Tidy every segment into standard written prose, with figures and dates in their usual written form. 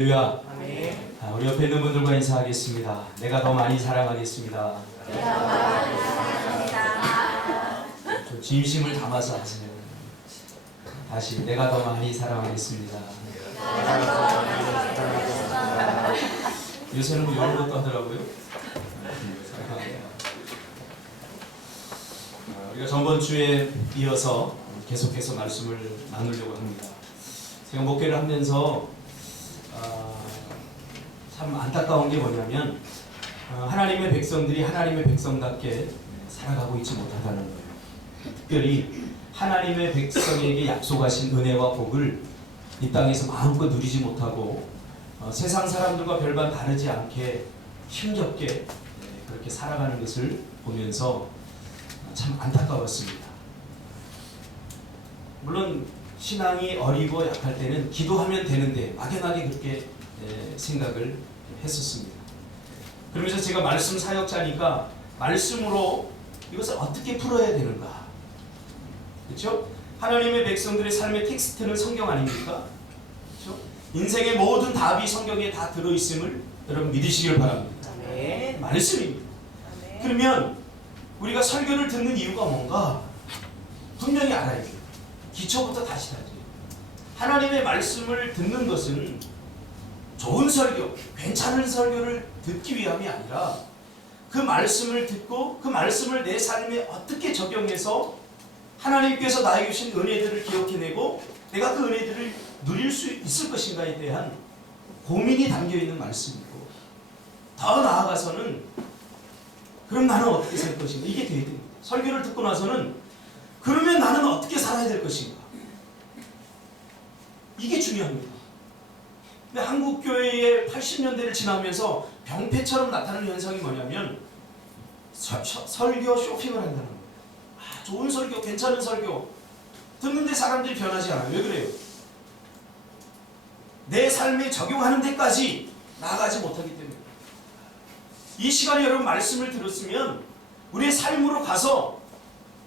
할렐루야. 아멘. 우리 옆에 있는 분들과 인사하겠습니다. 내가 더 많이 사랑하겠습니다. 좀 진심을 담아서 하세요. 다시 내가 더 많이 사랑하겠습니다. 요새는 뭐 이런 것도 하더라고요. 우리가 전번 주에 이어서 계속해서 말씀을 나누려고 합니다. 제가 목회를 하면서 참 안타까운 게 뭐냐면 하나님의 백성들이 하나님의 백성답게 살아가고 있지 못하다는 거예요. 특별히 하나님의 백성에게 약속하신 은혜와 복을 이 땅에서 마음껏 누리지 못하고 세상 사람들과 별반 다르지 않게 힘겹게 그렇게 살아가는 것을 보면서 참 안타까웠습니다. 물론 신앙이 어리고 약할 때는 기도하면 되는데 막연하게 그렇게 생각을 했었습니다. 그러면서 제가 말씀 사역자니까 말씀으로 이것을 어떻게 풀어야 되는가, 그렇죠? 하나님의 백성들의 삶의 텍스트는 성경 아닙니까? 그렇죠? 인생의 모든 답이 성경에 다 들어있음을 여러분 믿으시길 바랍니다. 아멘. 말씀입니다. 아멘. 그러면 우리가 설교를 듣는 이유가 뭔가 분명히 알아야 돼요. 기초부터 다시 다져요. 하나님의 말씀을 듣는 것은 좋은 설교, 괜찮은 설교를 듣기 위함이 아니라 그 말씀을 듣고 그 말씀을 내 삶에 어떻게 적용해서 하나님께서 나에게 주신 은혜들을 기억해내고 내가 그 은혜들을 누릴 수 있을 것인가에 대한 고민이 담겨있는 말씀이고, 더 나아가서는 그럼 나는 어떻게 살 것인가, 이게 돼야 됩니다. 설교를 듣고 나서는 그러면 나는 어떻게 살아야 될 것인가, 이게 중요합니다. 근데 한국 교회의 80년대를 지나면서 병폐처럼 나타나는 현상이 뭐냐면 설교 쇼핑을 한다는 거예요. 좋은 설교, 괜찮은 설교 듣는데 사람들이 변하지 않아요. 왜 그래요? 내 삶에 적용하는 데까지 나아가지 못하기 때문에. 이 시간에 여러분 말씀을 들었으면 우리의 삶으로 가서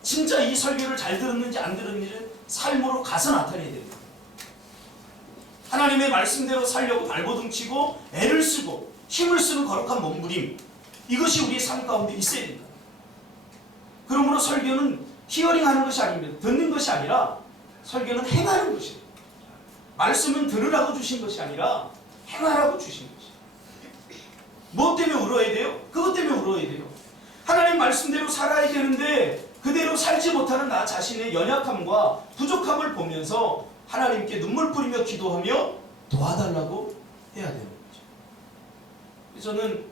진짜 이 설교를 잘 들었는지 안 들었는지를 삶으로 가서 나타내야 됩니다. 하나님의 말씀대로 살려고 발버둥 치고 애를 쓰고 힘을 쓰는 거룩한 몸부림, 이것이 우리의 삶 가운데 있어야 된다. 그러므로 설교는 히어링하는 것이 아닙니다. 듣는 것이 아니라 설교는 행하는 것입니다. 말씀은 들으라고 주신 것이 아니라 행하라고 주신 것입니다. 무엇 때문에 울어야 돼요? 그것 때문에 울어야 돼요. 하나님 말씀대로 살아야 되는데 그대로 살지 못하는 나 자신의 연약함과 부족함을 보면서 하나님께 눈물 뿌리며 기도하며 도와달라고 해야 되는 거죠. 저는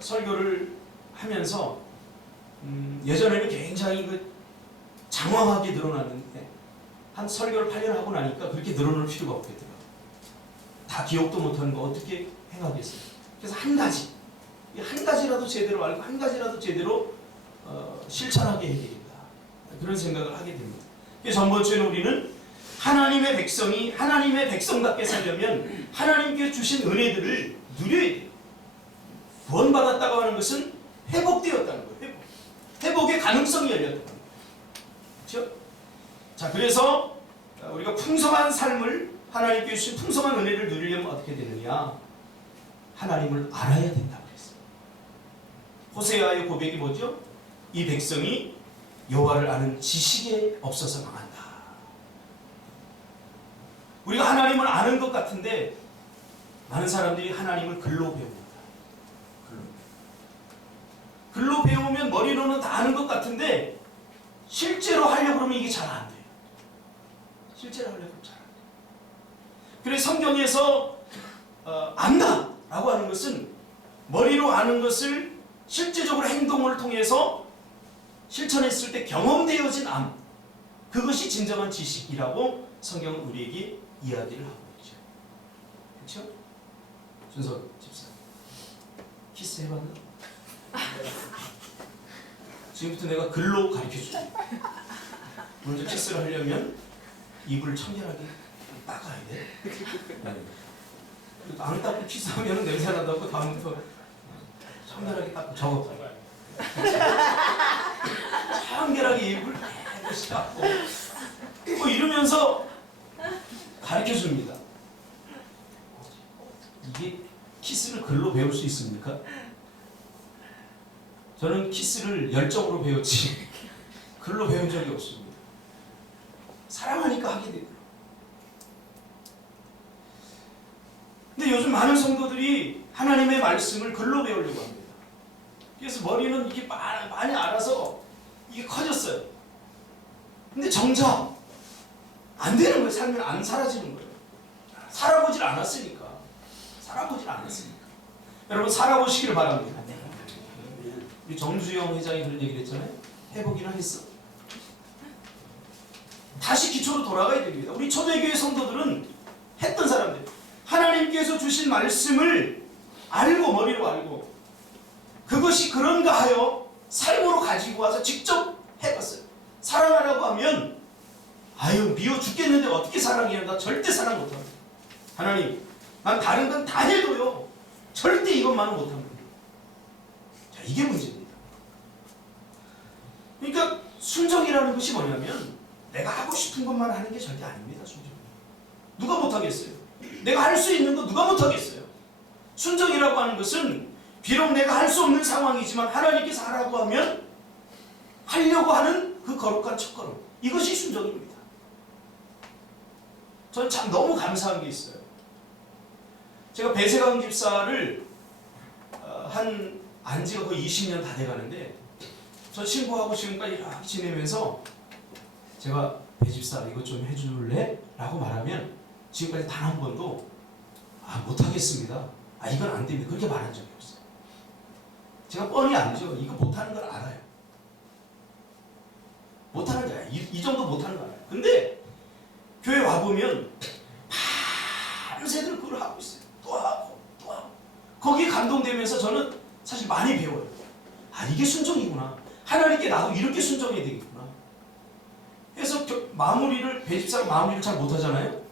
설교를 하면서 예전에는 굉장히 장황하게 늘어났는데 한 설교를 8년 하고 나니까 그렇게 늘어날 필요가 없겠더라고요. 다 기억도 못하는 거 어떻게 행하겠어요? 그래서 한 가지라도 제대로 알고 한 가지라도 제대로 실천하게 해야 되겠다, 그런 생각을 하게 됩니다. 그래서 전번 주에는 우리는 하나님의 백성이 하나님의 백성답게 살려면 하나님께 주신 은혜들을 누려야 돼요. 구원받았다고 하는 것은 회복되었다는 거예요. 회복의 가능성이 열렸다는 거예요. 그렇죠? 자, 그래서 우리가 풍성한 삶을, 하나님께 주신 풍성한 은혜를 누리려면 어떻게 되느냐? 하나님을 알아야 된다고 그랬어요. 호세아의 고백이 뭐죠? 이 백성이 여호와를 아는 지식에 없어서 망한다. 우리가 하나님을 아는 것 같은데 많은 사람들이 하나님을 글로 배웁니다. 글로 배우면 머리로는 다 아는 것 같은데 실제로 하려고 그러면 이게 잘 안 돼요. 실제로 하려고 하면 잘 안 돼요. 그래서 성경에서 안다라고 하는 것은 머리로 아는 것을 실제적으로 행동을 통해서 실천했을 때 경험되어진 암, 그것이 진정한 지식이라고 성경은 우리에게 이야기를 하고 있죠. 그렇죠? 준석 집사, 키스 해봤나? 지금부터 내가 글로 가르쳐줄게. 먼저 키스를 하려면 입을 청결하게 닦아야 돼. 안 닦고 키스하면 냄새 난다고 다음부터 청결하게 닦고 적어. 청결하게 입을 깨끗이 닦고 뭐 이러면서 가르쳐줍니다. 이게 키스를 글로 배울 수 있습니까? 저는 키스를 열정으로 배웠지 글로 배운 적이 없습니다. 사랑하니까 하게 되더라고요. 근데 요즘 많은 성도들이 하나님의 말씀을 글로 배우려고 합니다. 그래서 머리는 이게 많이 알아서 이게 커졌어요. 근데 정작 안 되는 거예요. 살면 안 사라지는 거예요. 살아보질 않았으니까. 여러분 살아보시기를 바랍니다. 우리 정주영 회장이 그런 얘기를 했잖아요. 해보기는 했어. 다시 기초로 돌아가야 됩니다. 우리 초대교회 성도들은 했던 사람들. 하나님께서 주신 말씀을 알고 머리로 알고 그것이 그런가 하여 삶으로 가지고 와서 직접 해봤어요. 사랑하라고 하면 아유 미워 죽겠는데 어떻게 사랑해요? 나 절대 사랑 못합니다. 하나님 난 다른 건 다 해도요 절대 이것만은 못합니다. 자 이게 문제입니다. 그러니까 순종이라는 것이 뭐냐면 내가 하고 싶은 것만 하는 게 절대 아닙니다. 순종. 누가 못하겠어요? 내가 할 수 있는 거 누가 못하겠어요? 순종이라고 하는 것은 비록 내가 할 수 없는 상황이지만 하나님께서 하라고 하면 하려고 하는 그 거룩한 첫걸음. 이것이 순종입니다. 저는 참 너무 감사한 게 있어요. 제가 배세강 집사를 안 지가 거의 20년 다 돼가는데 저 친구하고 지금까지 이렇게 지내면서 제가 배 집사 이것 좀 해줄래? 라고 말하면 지금까지 단 한 번도 못하겠습니다. 이건 안 됩니다. 그렇게 말한 적이 없어요. 제가 뻔히 알죠. 이거 못하는 걸 알아요. 못하는 거야. 이 정도 못하는 거 알아요. 근데 교회 와보면 밤새들 그걸 하고 있어요. 또 하고 거기에 감동되면서 저는 사실 많이 배워요. 이게 순종이구나. 하나님께 나도 이렇게 순종해야 되겠구나. 그래서 배집사가 마무리를 잘 못하잖아요.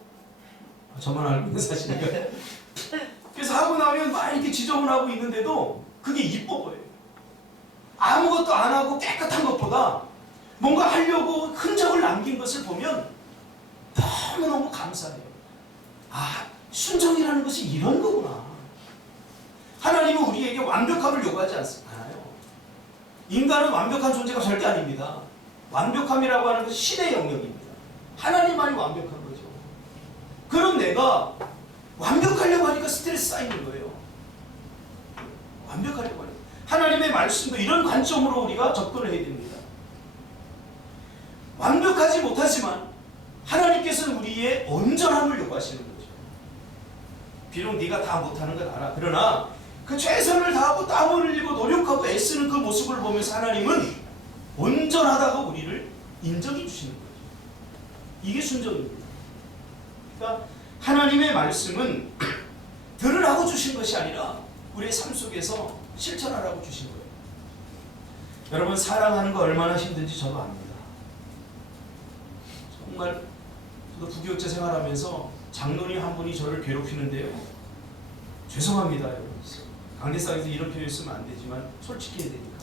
저만 알고 있는 사실이니까. 그래서 하고 나면 막 이렇게 지저분하고 있는데도 그게 이뻐 보여요. 아무것도 안 하고 깨끗한 것보다 뭔가 하려고 흔적을 남긴 것을 보면 너무너무 감사해요. 순종이라는 것이 이런 거구나. 하나님은 우리에게 완벽함을 요구하지 않아요. 인간은 완벽한 존재가 절대 아닙니다. 완벽함이라고 하는 것은 신의 영역입니다. 하나님만이 완벽한 거죠. 그럼 내가 완벽하려고 하니까 스트레스 쌓이는 거예요. 완벽하려고 하니까. 하나님의 말씀도 이런 관점으로 우리가 접근을 해야 됩니다. 완벽하지 못하지만 하나님께서는 우리의 온전함을 요구하시는 거죠. 비록 네가 다 못하는 건 알아. 그러나 그 최선을 다하고 땀을 흘리고 노력하고 애쓰는 그 모습을 보면서 하나님은 온전하다고 우리를 인정해 주시는 거죠. 이게 순종입니다. 그러니까 하나님의 말씀은 들으라고 주신 것이 아니라 우리의 삶 속에서 실천하라고 주신 거예요. 여러분 사랑하는 거 얼마나 힘든지 저도 압니다. 정말 저도 부교육자 생활하면서 장로님 한 분이 저를 괴롭히는데요. 죄송합니다 여러분. 강대상에서 이런 표현 쓰면 안 되지만 솔직히 해야 되니까.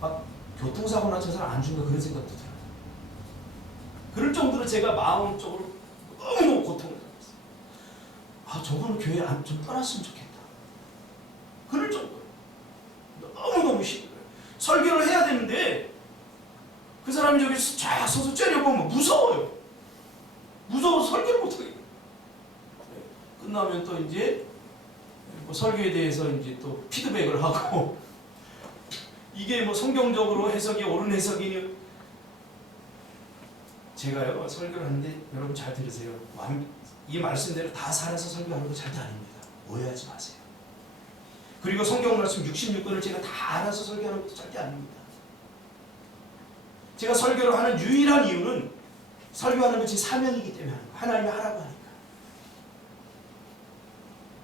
막 교통사고나 저 사람 안 준다 그런 생각도 들어요. 그럴 정도로 제가 마음적으로 너무너무 고통을 받았어요. 저거는 교회 좀 떠났으면 좋겠다. 그럴 정도로 너무너무 힘들어요. 설교를 해야 되는데 그 사람이 저기서 쫙 서서 째려보면 무서워요. 무서워서 설교를 못하겠어요. 끝나면 또 이제 설교에 대해서 이제 또 피드백을 하고 이게 성경적으로 해석이 옳은 해석이니 제가요 설교를 하는데 여러분 잘 들으세요. 이 말씀대로 다 살아서 설교하는 거 절대 아닙니다. 오해하지 마세요. 그리고 성경 말씀 66권을 제가 다 알아서 설교하는 것도 절대 아닙니다. 제가 설교를 하는 유일한 이유는 설교하는 것이 사명이기 때문에 하는 거예요. 하나님이 하라고 하니까.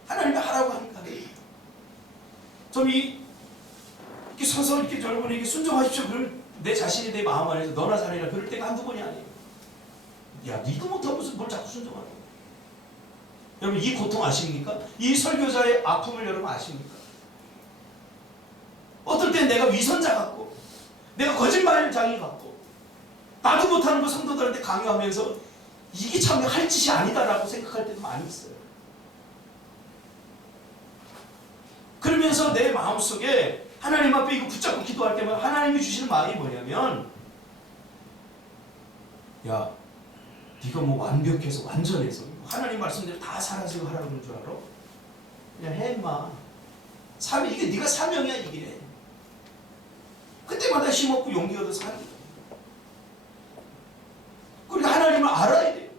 하나님이 하라고 하니까. 좀 이렇게 서서 이렇게 여러분에게 순종하십시오. 그러면 내 자신이 내 마음 안에서 너나 잘해라. 그럴 때가 한두 번이 아니에요. 야, 니도 못하고 무슨 뭘 자꾸 순종하는 거야. 여러분 이 고통 아십니까? 이 설교자의 아픔을 여러분 아십니까? 어떨 땐 내가 위선자 같고 내가 거짓말장이 같고 나도 못하는 거 성도들한테 강요하면서 이게 참 할 짓이 아니다라고 생각할 때도 많이 있어요. 그러면서 내 마음속에 하나님 앞에 이거 붙잡고 기도할 때마다 하나님이 주시는 마음이 뭐냐면, 야, 네가 뭐 완벽해서 완전해서 하나님 말씀대로 다 살아서 하라고 그러는 줄 알아? 그냥 해 임마. 이게 네가 사명이야 이게. 그때마다 힘없고 용기 얻어서 하는 거야. 그리고 하나님을 알아야 돼요.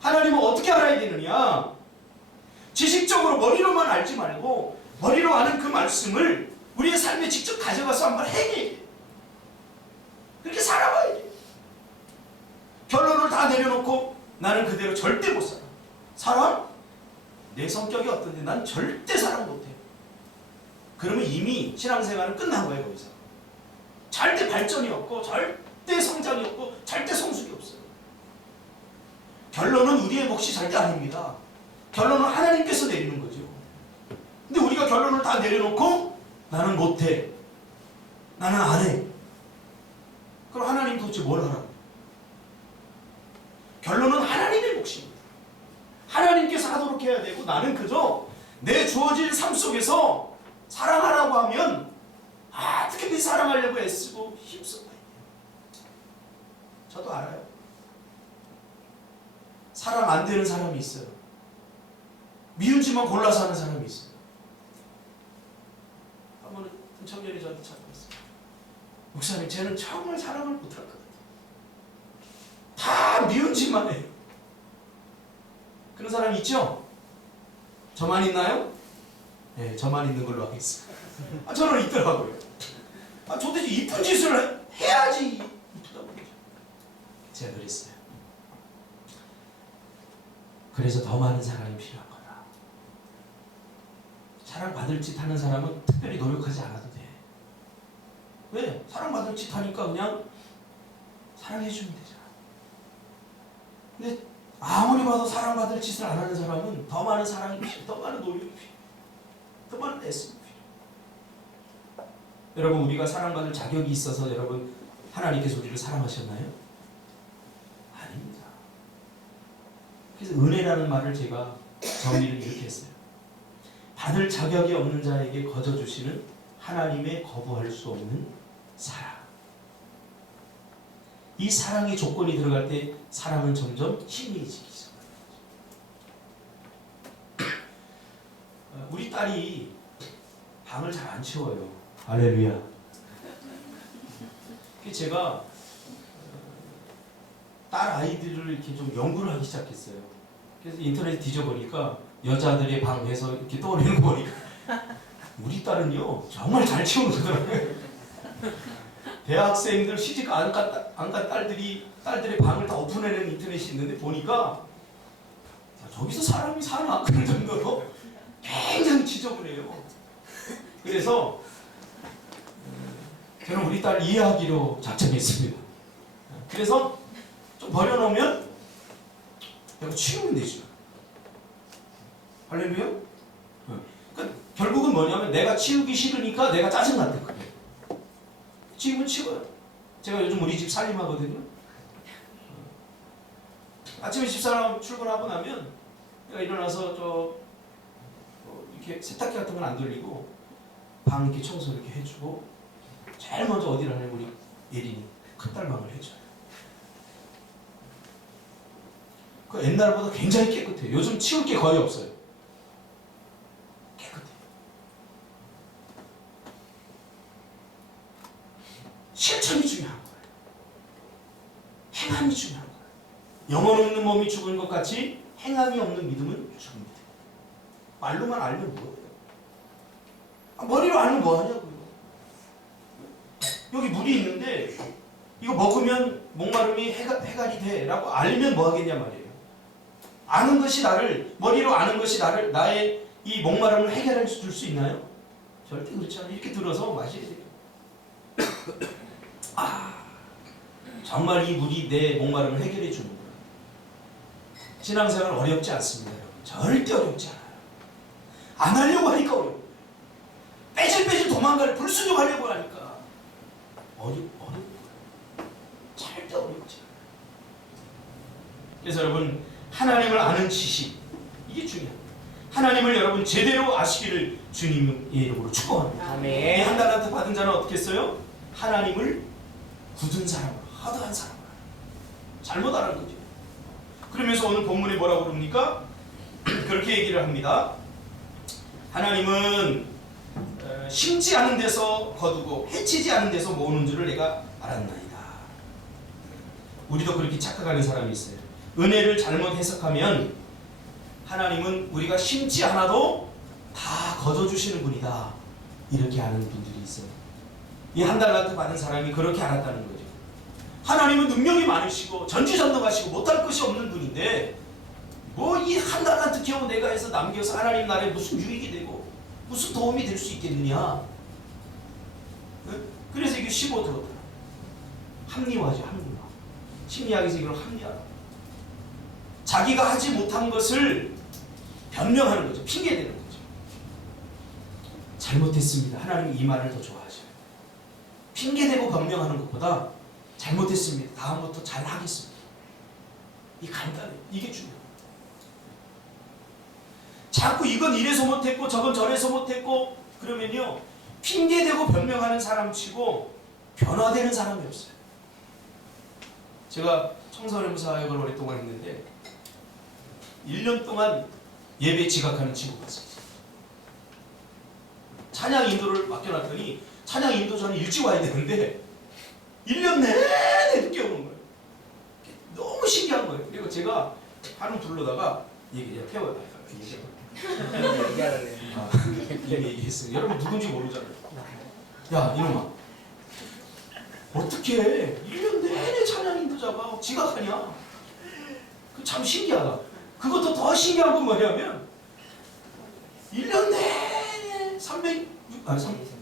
하나님을 어떻게 알아야 되느냐? 지식적으로 머리로만 알지 말고 머리로 아는 그 말씀을 우리의 삶에 직접 가져가서 한번 행해야 돼요. 그렇게 살아봐야 돼요. 결론을 다 내려놓고 나는 그대로 절대 못 살아. 사람? 내 성격이 어떤데 난 절대 사랑 못해. 그러면 이미 신앙생활은 끝난 거예요. 거기서. 절대 발전이 없고 절대 성장이 없고 절대 성숙이 없어요. 결론은 우리의 몫이 절대 아닙니다. 결론은 하나님께서 내리는 거죠. 근데 우리가 결론을 다 내려놓고 나는 못해. 나는 안 해. 그럼 하나님 도대체 뭘 하라고? 결론은 하나님의 몫입니다. 하나님께서 하도록 해야 되고 나는 그저 내 주어진 삶 속에서 사랑하라고 하면 어떻게든 사랑하려고 애쓰고 힘써봐야 돼요. 저도 알아요. 사랑 안 되는 사람이 있어요. 미운지만 골라서 하는 사람이 있어요. 한 번은 청년이 저한테 찾아왔어요. 목사님, 쟤는 정말 사랑을 못할 것 같아요. 다 미운지만 해요. 그런 사람이 있죠? 저만 있나요? 네, 저만 있는 걸로 하겠습니다. 저는 있더라고요. 도대체 이쁜 짓을 해야지 이쁘다고 그러죠. 제가 그랬어요. 그래서 더 많은 사랑이 필요한 거다. 사랑받을 짓 하는 사람은 특별히 노력하지 않아도 돼. 왜? 사랑받을 짓 하니까 그냥 사랑해주면 되잖아. 근데 아무리 봐도 사랑받을 짓을 안 하는 사람은 더 많은 사랑이 필요해. 더 많은 노력이 필요해. 더 많은 애씀이 필요해. 여러분, 우리가 사랑받을 자격이 있어서 여러분 하나님께서 우리를 사랑하셨나요? 아닙니다. 그래서 은혜라는 말을 제가 정리를 이렇게 했어요. 받을 자격이 없는 자에게 거저 주시는 하나님의 거부할 수 없는 사랑. 이 사랑의 조건이 들어갈 때 사랑은 점점 희미해지기 시작합니다. 우리 딸이 방을 잘 안 치워요. 할렐루야. 제가 딸 아이들을 이렇게 좀 연구를 하기 시작했어요. 그래서 인터넷 뒤져보니까 여자들의 방에서 이렇게 떠오르는 거 보니까 우리 딸은요 정말 잘 치우더라고요. 대학생들 시집 안 간 딸들의 방을 다 오픈해내는 인터넷이 있는데 보니까 저기서 사람이 사나 그럴 정도로 굉장히 지저분해요. 그래서 저는 우리 딸 이해하기로 작정했습니다. 그래서 좀 버려놓으면 내가 치우면 되죠. 할렐루야? 그러니까 결국은 뭐냐면 내가 치우기 싫으니까 내가 짜증났던 거예요. 치우면 치워요. 제가 요즘 우리 집 살림하거든요. 아침에 집사람 출근하고 나면 내가 일어나서 이렇게 세탁기 같은 건 안 돌리고 방 이렇게 청소 이렇게 해주고 제일 먼저 어디를 하냐면 우리 예린이 큰딸 방을 해줘요. 그 옛날보다 굉장히 깨끗해요. 요즘 치울 게 거의 없어요. 깨끗해요. 실천이 중요한 거예요. 행함이 중요한 거예요. 영혼 없는 몸이 죽은 것 같이 행함이 없는 믿음은 죽습니다. 말로만 알면 뭐예요? 머리로 알면 뭐하냐고요. 여기 물이 있는데 이거 먹으면 목마름이 해갈이 돼 라고 알면 뭐 하겠냐 말이에요. 아는 것이 머리로 아는 것이 나의 이 목마름을 해결해 줄 수 있나요? 절대 그렇지 않아요. 이렇게 들어서 마셔야 돼요. 정말 이 물이 내 목마름을 해결해 주는 거예요. 신앙생활 어렵지 않습니다, 여러분. 절대 어렵지 않아요. 안 하려고 하니까 어려워요. 빼질 도망가려 불순종하려고 하니까 어려운 거예요. 절대 어렵지 않아요. 그래서 여러분, 하나님을 아는 지식, 이게 중요합니다. 하나님을 여러분 제대로 아시기를 주님의 이름으로 축복합니다. 이 아멘. 한 달란트 받은 자는 어떻게 했어요? 하나님을 굳은 사람으로, 하드한 사람으로 잘못 알은 거죠. 그러면서 오늘 본문에 뭐라고 그럽니까? 그렇게 얘기를 합니다. 하나님은 심지 않은 데서 거두고 해치지 않은 데서 모으는 줄을 내가 알았나이다. 우리도 그렇게 착각하는 사람이 있어요. 은혜를 잘못 해석하면 하나님은 우리가 심지 않아도 다 거둬주시는 분이다, 이렇게 아는 분들이 있어요. 이 한 달란트 받은 사람이 그렇게 알았다는 거죠. 하나님은 능력이 많으시고 전지전능하시고 못할 것이 없는 분인데 뭐 이 한 달란트 겨우 내가 해서 남겨서 하나님 나라에 무슨 유익이 되고 무슨 도움이 될 수 있겠느냐. 그래서 이게 15도 합리화죠. 합리화. 심리학에서 이걸 합리화. 자기가 하지 못한 것을 변명하는 거죠. 핑계대는 거죠. 잘못했습니다. 하나님이 이 말을 더 좋아하셔요. 핑계대고 변명하는 것보다 잘못했습니다, 다음부터 잘 하겠습니다, 이 간단해요. 이게 중요해요. 자꾸 이건 이래서 못했고 저건 저래서 못했고 그러면요, 핑계대고 변명하는 사람 치고 변화되는 사람이 없어요. 제가 청소년 사역을 오랫동안 했는데 1년 동안 예배 지각하는 친구가 있었어요. 찬양 인도를 맡겨놨더니 찬양 인도자는 일찍 와야 되는데 1년 내내 늦게 오는 거예요. 너무 신기한 거예요. 그리고 제가 한번 불러다가 태워요. 이미 얘기했어요. 여러분 누군지 모르잖아요. 야 이놈아, 어떻게 1년 내내 찬양 인도자가 지각하냐? 그 참 신기하다. 그것도 더 신기한 건 뭐냐면 1년 내내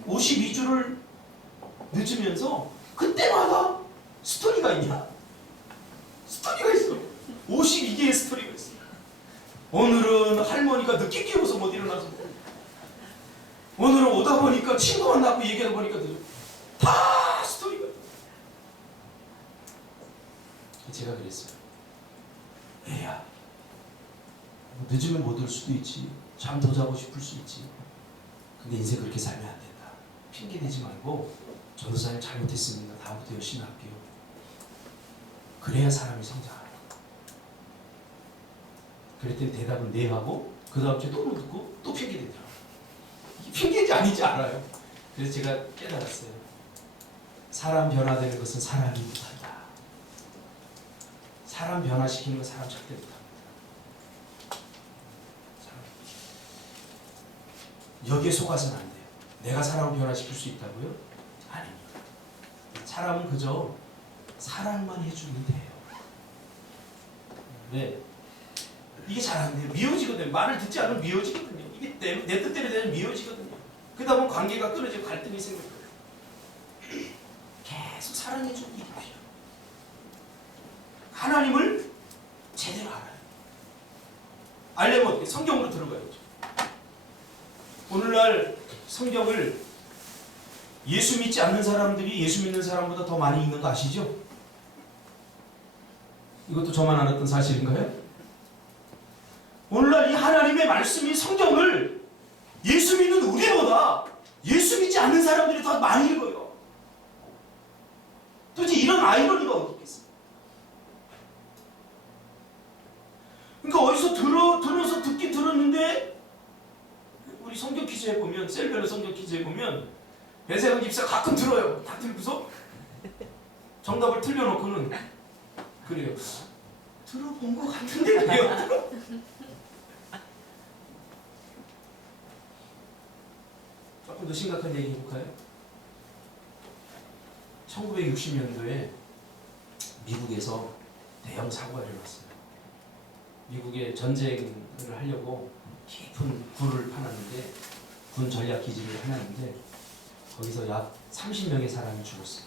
52주를 늦으면서 그때마다 스토리가 있냐? 스토리가 있어. 52개의 스토리가 있어. 오늘은 할머니가 늦게 깨워서 못 일어나서, 오늘은 오다 보니까 친구 만나고 얘기하다 보니까 다 스토리가 있어. 제가 그랬어요. 애야, 늦으면 못 올 수도 있지, 잠 더 자고 싶을 수 있지, 근데 인생 그렇게 살면 안 된다. 핑계 대지 말고 전도사님 잘못했습니다, 다음부터 열심히 할게요. 그래야 사람이 성장하는 거야. 그랬더니 대답은 네 하고 그 다음 주에 또 못 듣고 또 핑계 대더라고. 이게 핑계인지 아닌지 알아요. 그래서 제가 깨달았어요. 사람 변화되는 것은 사람이 못한다. 사람 변화시키는 건 사람 절대 못합니다. 여기에 속아서는 안 돼요. 내가 사람을 변화시킬 수 있다고요? 아닙니다. 사람은 그저 사랑만 해주면 돼요. 왜? 이게 잘 안 돼요. 미워지거든요. 말을 듣지 않으면 미워지거든요. 이게 내 뜻대로 되면 미워지거든요. 그러다 보면 관계가 끊어지고 갈등이 생겨요. 계속 사랑해주는 일이 필요해요. 하나님을 제대로 알아요. 알려면 어떻게? 성경으로 들어가야죠. 오늘날 성경을 예수 믿지 않는 사람들이 예수 믿는 사람보다 더 많이 읽는 거 아시죠? 이것도 저만 알았던 사실인가요? 오늘날 이 하나님의 말씀이 성경을 예수 믿는 우리보다 예수 믿지 않는 사람들이 더 많이 읽어요. 도대체 이런 아이러니가 어디 있겠어요? 그러니까 어디서 들어서 듣긴 들었는데, 우리 성경 퀴즈에 보면, 셀별로 성경 퀴즈에 보면 배세훈 집사 가끔 들어요. 다 들고서 정답을 틀려놓고는 그래요. 들어본 것 같은데 그래요. 조금 더 심각한 얘기 해볼까요? 1960년도에 미국에서 대형 사고가 일어났어요. 미국에 전쟁을 하려고 깊은 굴을 파놨는데, 군 전략 기지를 해놨는데 거기서 약 30명의 사람이 죽었어요.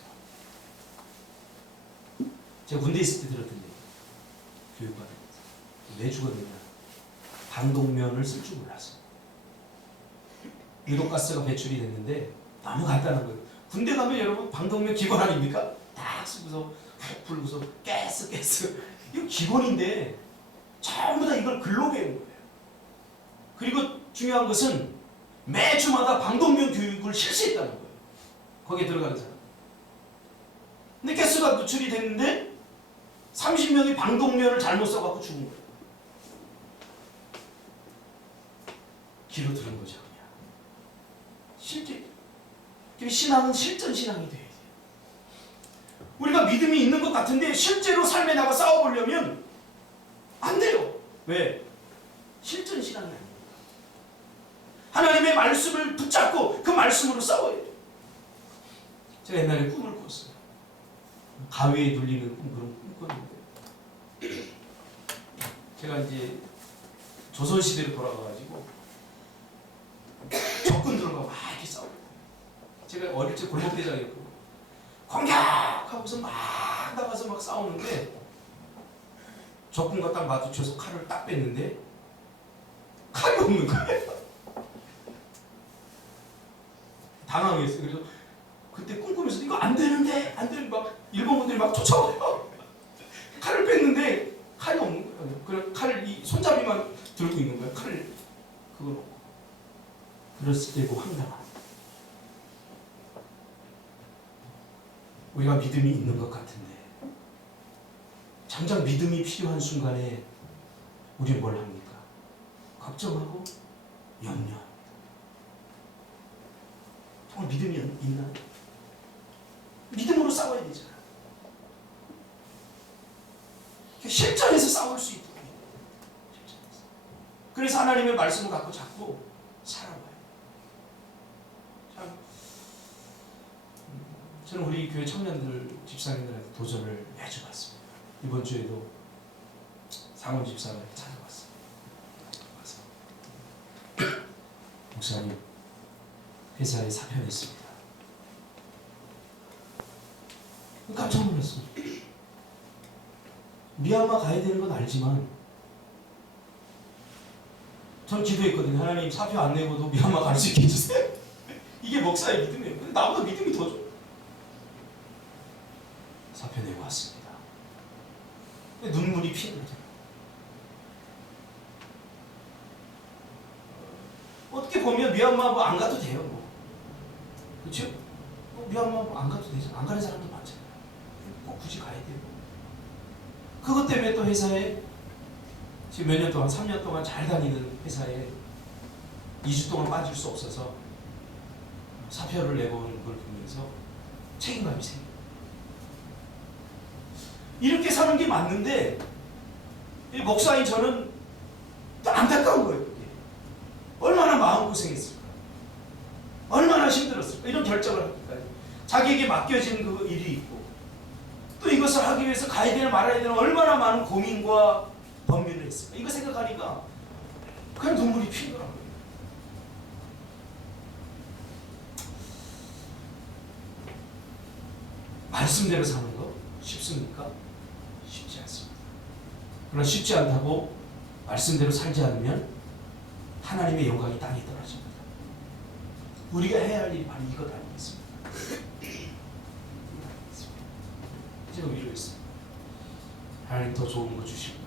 제가 군대 있을 때 들었던 얘기, 교육받으면서. 왜 죽었느냐? 방독면을 쓸 줄 몰랐어요. 유독가스가 배출이 됐는데 너무 간단한 거예요. 군대 가면 여러분 방독면 기본 아닙니까? 딱 쓰고서 훅 불고서 가스 이거 기본인데 전부 다 이걸 글로 배운 거예요. 그리고 중요한 것은 매주마다 방독면 교육을 실시했다는 거예요. 거기에 들어가는 사람. 근데 개수가 누출이 됐는데 30명이 방독면을 잘못 써갖고 죽은 거예요. 귀로 들은 거죠. 그냥. 실제 신앙은 실전 신앙이 돼야 돼요. 우리가 믿음이 있는 것 같은데 실제로 삶에 나가 싸워보려면 안 돼요. 왜? 실전 신앙이 아니에요. 하나님의 말씀을 붙잡고 그 말씀으로 싸워야 돼요. 제가 옛날에 꿈을 꿨어요. 가위에 눌리는 그런 꿈꿨는데 제가 이제 조선시대로 돌아가가지고 적군들과 막 이렇게 싸우고 제가 어릴 때 골목대장이었고 공격하고서 막 나가서 막 싸우는데 적군과 딱 마주쳐서 칼을 딱 뺐는데 칼이 없는 거예요. 당황했어요. 그래서 그때 꿈꾸면서 이거 안 되는데 안 되는 막 일본 분들이 막 쫓아와요. 칼을 뺐는데 칼이 없는 거예요. 그래 칼을 이 손잡이만 들고 있는 거예요. 칼을 그걸 그랬을 때고 황당한. 우리가 믿음이 있는 것 같은데 당장 믿음이 필요한 순간에 우리는 뭘 합니까? 걱정하고 염려합니다. 정말 믿음이 있나요? 믿음으로 싸워야 되잖아. 실전에서 싸울 수 있도록. 실전에서. 그래서 하나님의 말씀을 갖고 자꾸 살아봐요. 참, 저는 우리 교회 청년들, 집사님들한테 도전을 매주 받습니다. 이번 주에도 상원 집사를 찾아봤어요. 와서 목사님, 회사에 사표가 있습니다. 깜짝 놀랐어요. 미얀마 가야 되는 건 알지만 저는 기도했거든요. 하나님 사표 안 내고도 미얀마 갈 수 있게 해주세요. 이게 목사의 믿음이에요. 근데 나보다 믿음이 더 좋아요. 사표 내고 왔습니다. 근데 눈물이 피는 거죠. 어떻게 보면 미얀마 뭐 안 가도 돼요. 뭐. 그렇죠? 미얀마 뭐 안 가도 되죠. 안 가는 사람도 많잖아요. 꼭 굳이 가야 돼요. 그것 때문에 또 회사에 지금 몇 년 동안 3년 동안 잘 다니는 회사에 2주 동안 빠질 수 없어서 사표를 내보는 걸 보면서 책임감이 생겨요. 이렇게 사는 게 맞는데 목사인 저는 또 안타까운 거예요. 그게. 얼마나 마음고생했을까. 얼마나 힘들었을까. 이런 결정을 하기까지. 자기에게 맡겨진 그 일이 있고 또 이것을 하기 위해서 가야 되나 말아야 되나 얼마나 많은 고민과 번민을 했을까. 이거 생각하니까 그냥 눈물이 피더라고요. 말씀대로 사는 거 쉽습니까? 쉽지 않습니다. 그러나 쉽지 않다고 말씀대로 살지 않으면 하나님의 영광이 땅에 떨어집니다. 우리가 해야 할 일이 바로 이것 아니겠습니까? 제가 위로했어요. 하나님 더 좋은 거 주실 거야.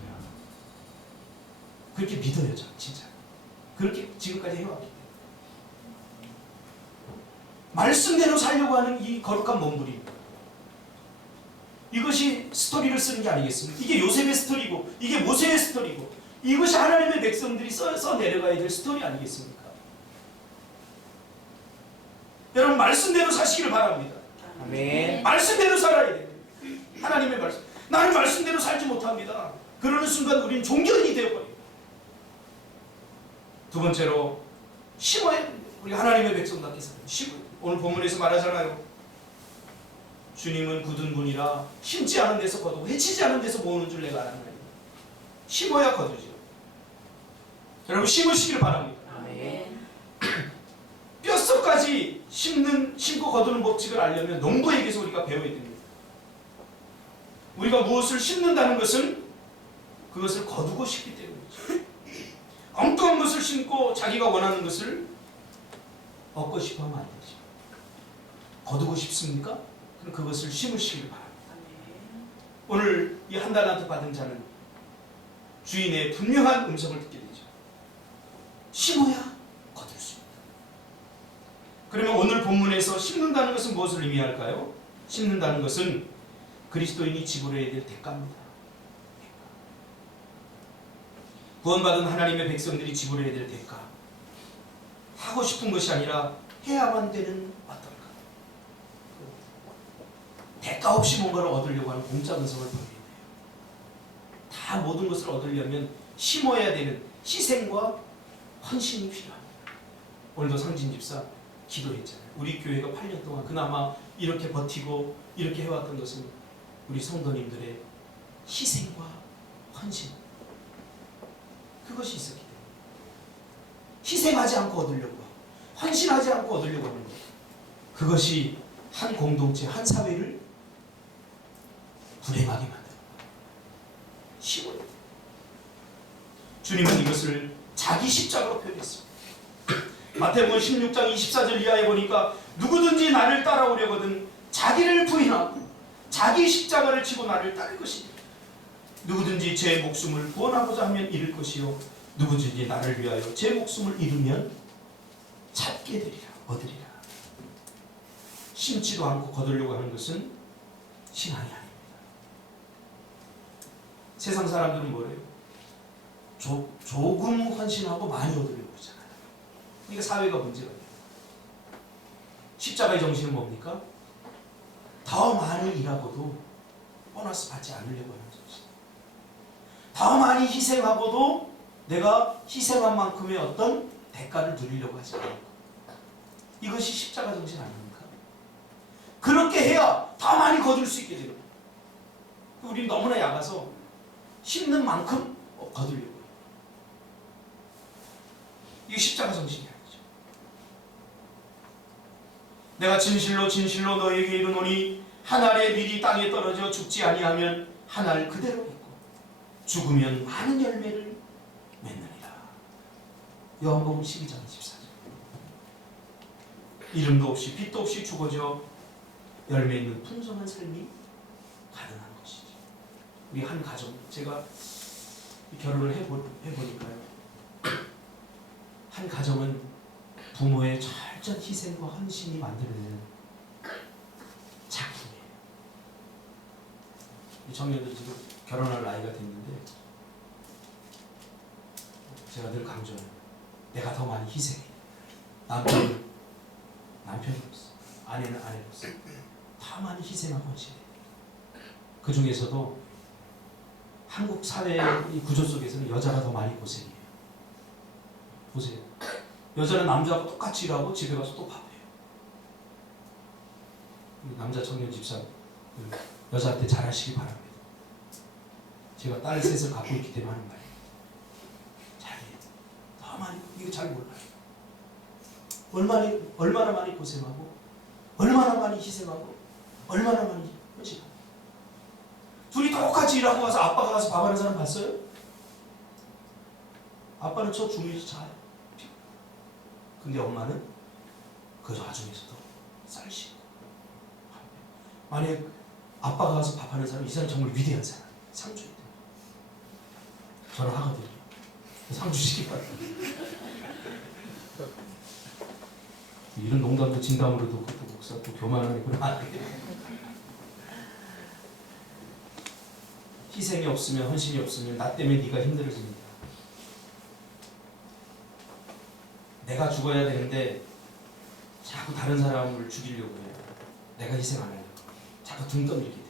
그렇게 믿어요, 저 진짜. 그렇게 지금까지 해왔기 때문에. 말씀대로 살려고 하는 이 거룩한 몸부림. 이것이 스토리를 쓰는 게 아니겠습니까? 이게 요셉의 스토리고 이게 모세의 스토리고 이것이 하나님의 백성들이 써 내려가야 될 스토리 아니겠습니까? 여러분 말씀대로 사시기를 바랍니다. 아멘. 말씀대로 살아야 돼요. 하나님의 말씀. 나는 말씀대로 살지 못합니다. 그러는 순간 우리는 종교인이 되어버려요. 두 번째로 심어야 됩니다. 우리 하나님의 백성답게 살아요. 심어요. 오늘 본문에서 말하잖아요. 주님은 굳은 분이라 심지 않은 데서 거두고 해치지 않은 데서 모으는 줄 내가 알았나니. 심어야 거두죠. 여러분 심으시길 바랍니다. 아멘. 뼛속까지 심고 거두는 법칙을 알려면 농부에게서 우리가 배워야 됩니다. 우리가 무엇을 심는다는 것은 그것을 거두고 싶기 때문이죠. 엉뚱한 것을 심고 자기가 원하는 것을 얻고 싶어 하면 안 되죠. 거두고 싶습니까? 그럼 그것을 심으시길 바랍니다. 오늘 이 한 달란트 받은 자는 주인의 분명한 음성을 듣게 되죠. 심어야 거둘 수 있다. 그러면 오늘 본문에서 심는다는 것은 무엇을 의미할까요? 심는다는 것은 그리스도인이 지불해야 될 대가입니다. 구원받은 하나님의 백성들이 지불해야 될 대가. 하고 싶은 것이 아니라 해야만 되는 어떤가. 대가 없이 뭔가를 얻으려고 하는 공짜 근성을 버려야 돼요. 다 모든 것을 얻으려면 심어야 되는 희생과 헌신이 필요합니다. 오늘도 상진 집사 기도했잖아요. 우리 교회가 8년 동안 그나마 이렇게 버티고 이렇게 해왔던 것은 우리 성도님들의 희생과 헌신, 그것이 있었기 때문에 희생하지 않고 얻으려고, 헌신하지 않고 얻으려고 하는 것, 그것이 한 공동체, 한 사회를 불행하게 만듭니다. 쉬워요. 주님은 이것을 자기 십자가로 표현했습니다. 마태복음 16장 24절 이하에 보니까 누구든지 나를 따라오려거든 자기를 부인하고 자기 십자가를 지고 나를 따를 것이니 누구든지 제 목숨을 구원하고자 하면 잃을 것이요 누구든지 나를 위하여 제 목숨을 잃으면 찾게 되리라, 얻으리라. 심지도 않고 거두려고 하는 것은 신앙이 아닙니다. 세상 사람들은 뭐래요? 조금 헌신하고 많이 얻으려고 그러잖아요. 그러니까 사회가 문제가 돼요. 십자가의 정신은 뭡니까? 더 많이 일하고도 보너스 받지 않으려고 하는 정신. 더 많이 희생하고도 내가 희생한 만큼의 어떤 대가를 누리려고 하지 않는 것. 이것이 십자가 정신 아닙니까? 그렇게 해야 더 많이 거둘 수 있게 됩니다. 우리는 너무나 약아서 힘든 만큼 거두려고 해요. 이게 십자가 정신이 아니죠. 내가 진실로 진실로 너에게 이르노니 한 알의 밀이 땅에 떨어져 죽지 아니하면 한 알 그대로 있고 죽으면 많은 열매를 맺느니라. 요한복음 12장 14절. 이름도 없이 빛도 없이 죽어져 열매 있는 풍성한 삶이 가능한 것이죠. 우리 한 가정, 제가 결혼을 해보니까요, 한 가정은 부모의 철저한 희생과 헌신이 만들어내는 작품이에요. 이 청년들이 지금 결혼할 나이가 됐는데 제가 늘 강조해요. 내가 더 많이 희생해. 남편이 없어. 아내는 아내로서 더 많이 희생하고 헌신해. 그 중에서도 한국 사회의 구조 속에서는 여자가 더 많이 고생해요. 보세요. 여자는 남자하고 똑같이 일하고 집에 가서 또 밥해요. 남자 청년 집사 여자한테 잘하시기 바랍니다. 제가 딸 셋을 갖고 있기 때문에 하는 말이에요. 잘해요. 더 많이, 이거 잘 몰라요. 얼마나 많이 고생하고 얼마나 많이 희생하고 얼마나 많이 헌신하고. 둘이 똑같이 일하고 가서 아빠가 가서 밥하는 사람 봤어요? 아빠는 저 중에서 자요. 근데 엄마는 그 와중에서도 쌀시고. 만약에 아빠가 가서 밥하는 사람, 이 사람 정말 위대한 사람, 상 줘야 돼요. 저는 하거든요. 상 주시기 바랍니다. 이런 농담도 진담으로 듣고 또 목사 또 교만하구나. 희생이 없으면, 헌신이 없으면 나 때문에 네가 힘들어집니다. 내가 죽어야 되는데 자꾸 다른 사람을 죽이려고 해요. 내가 희생 안 하려고. 자꾸 등 떠밀게 돼요.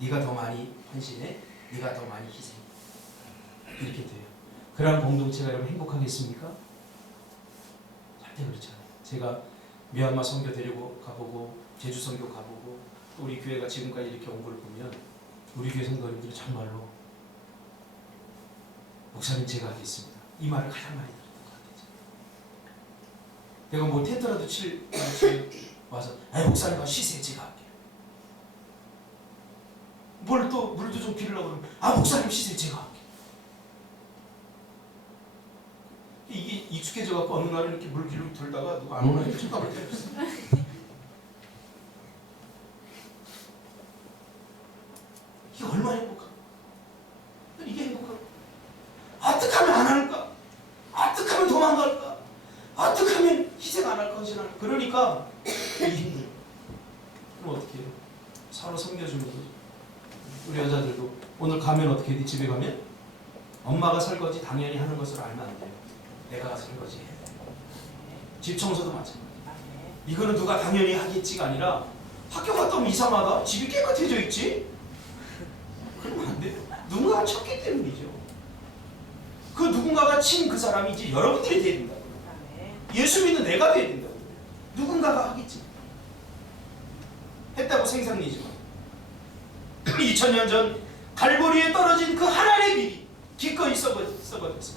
네가 더 많이 헌신해, 네가 더 많이 희생해. 이렇게 돼요. 그런 공동체가 여러분 행복하겠습니까? 절대 그렇지 않아요. 제가 미얀마 선교 데리고 가보고 제주 선교 가보고 또 우리 교회가 지금까지 이렇게 온 걸 보면 우리 교회 성도님들이 정말로 목사님 제가 하겠습니다. 이 말을 가장 많이 들었던 것 같아요. 내가 뭐 텐트라도 칠 와서 목사님과 쉬세요. 제가 할게요. 뭘 또 물도 좀 기르려고 그러면 목사님 쉬세요. 제가 할게요. 이게 익숙해져갖고 어느 날은 이렇게 물 기르고 들다가 누가 안 오나 이렇게 쳐다볼 때가 있어요. 이게 얼마나 행복할까? 이게 행복할까? 어떻게 하면 안 할까? 어떻게 하면 더 어떻게 하면 희생 안 할 것이나. 그러니까 이게 힘들어. 그럼 어떻게 해요? 서로 섬겨주는 거죠. 우리 여자들도 오늘 가면 어떻게 돼? 집에 가면 엄마가 설거지 당연히 하는 것을 알면 안 돼요. 내가 설거지 해야 돼. 집 청소도 마찬가지. 이거는 누가 당연히 하겠지가 아니라 학교 갔다 오면 이상하다. 집이 깨끗해져 있지? 그러면 안 돼요. 누군가가 쳤기 때문이죠. 그 누군가가 친 그 사람이 이제 여러분들이 돼야 된다고요. 예수 믿는 내가 돼야 된다고요. 누군가가 하겠지. 했다고 생산이지만 2000년 전 갈보리에 떨어진 그 하나님의 빛이 기꺼이 썩어져서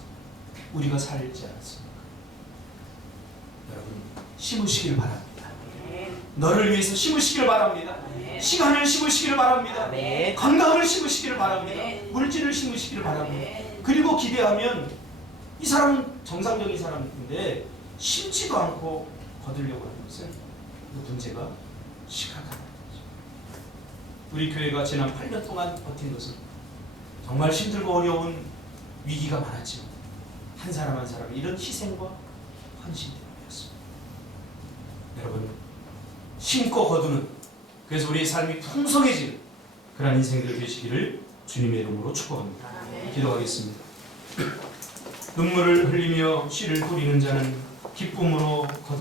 우리가 살지 않았습니까? 여러분 심으시길 바랍니다. 너를 위해서 심으시길 바랍니다. 시간을 심으시기를 바랍니다. 건강을 심으시기를 바랍니다. 물질을 심으시기를 바랍니다. 그리고 기대하면 이 사람은 정상적인 사람인데 심지도 않고 거두려고 하는 것은 그 문제가 심각하다는 거죠. 우리 교회가 지난 8년 동안 버틴 것은 정말 힘들고 어려운 위기가 많았지만 한 사람 한 사람 이런 희생과 헌신 때문이었습니다. 여러분 심고 거두는, 그래서 우리의 삶이 풍성해지는 그런 인생들 되시기를 주님의 이름으로 축복합니다. 기도하겠습니다. 눈물을 흘리며 씨를 뿌리는 자는 기쁨으로